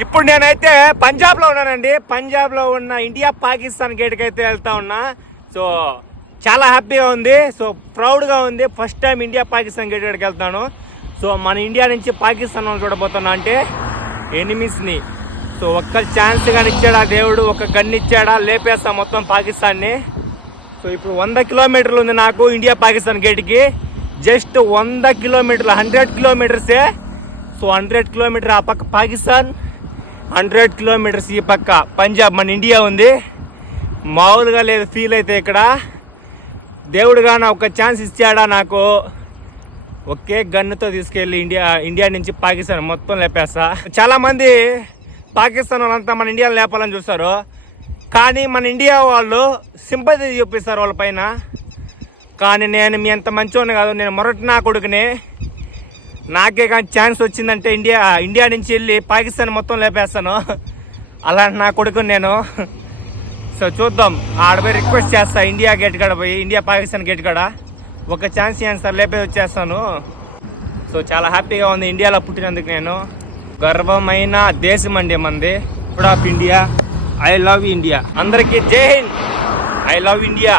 ఇప్పుడు నేనైతే పంజాబ్లో ఉన్నానండి. పంజాబ్లో ఉన్న ఇండియా పాకిస్తాన్ గేట్కి అయితే వెళ్తా ఉన్నా. సో చాలా హ్యాపీగా ఉంది, సో ప్రౌడ్గా ఉంది. First time India Pakistan gate కాడికి వెళ్తాను. సో మన ఇండియా నుంచి పాకిస్తాన్ వాళ్ళు చూడబోతున్నా అంటే ఎనిమిస్ని. సో ఒక్క ఛాన్స్ కానీ ఇచ్చాడా దేవుడు, ఒక గన్ ఇచ్చాడా లేపేస్తా మొత్తం పాకిస్తాన్ని. సో ఇప్పుడు 100 కిలోమీటర్లు ఉంది నాకు ఇండియా పాకిస్తాన్ గేట్కి. జస్ట్ 100 కిలోమీటర్లు, 100 కిలోమీటర్సే. సో 100 కిలోమీటర్ ఆ పక్క పాకిస్తాన్, 100 కిలోమీటర్స్ ఈ పక్క పంజాబ్, మన ఇండియా ఉంది. మామూలుగా లేదు ఫీల్ అయితే ఇక్కడ. దేవుడుగా నా ఒక ఛాన్స్ ఇచ్చాడా నాకు. ఒకే గన్నుతో తీసుకెళ్ళి ఇండియా నుంచి పాకిస్తాన్ మొత్తం లేపేస్తా. చాలామంది పాకిస్తాన్ వాళ్ళంతా మన ఇండియాలో లేపాలని చూస్తారు, కానీ మన ఇండియా వాళ్ళు సింపతి చూపిస్తారు వాళ్ళ పైన. కానీ నేను మీ అంత మంచివాడిని కాదు, నేను మొరటి నా కొడుకుని. నాకే కానీ ఛాన్స్ వచ్చిందంటే ఇండియా నుంచి వెళ్ళి పాకిస్తాన్ మొత్తం లేపేస్తాను. అలాంటి నా కొడుకుని నేను. సో చూద్దాం, ఆడపోయి రిక్వెస్ట్ చేస్తా ఇండియా గేట్ కాడ పోయి, ఇండియా పాకిస్తాన్ గేట్ కాడ ఒక ఛాన్స్ ఇవ్వండి సార్, లేపే వచ్చేస్తాను. సో చాలా హ్యాపీగా ఉంది ఇండియాలో పుట్టినందుకు. నేను గర్వమైన దేశం అండి మంది. Proud of India. I love India. అందరికీ జై హింద్. I love India.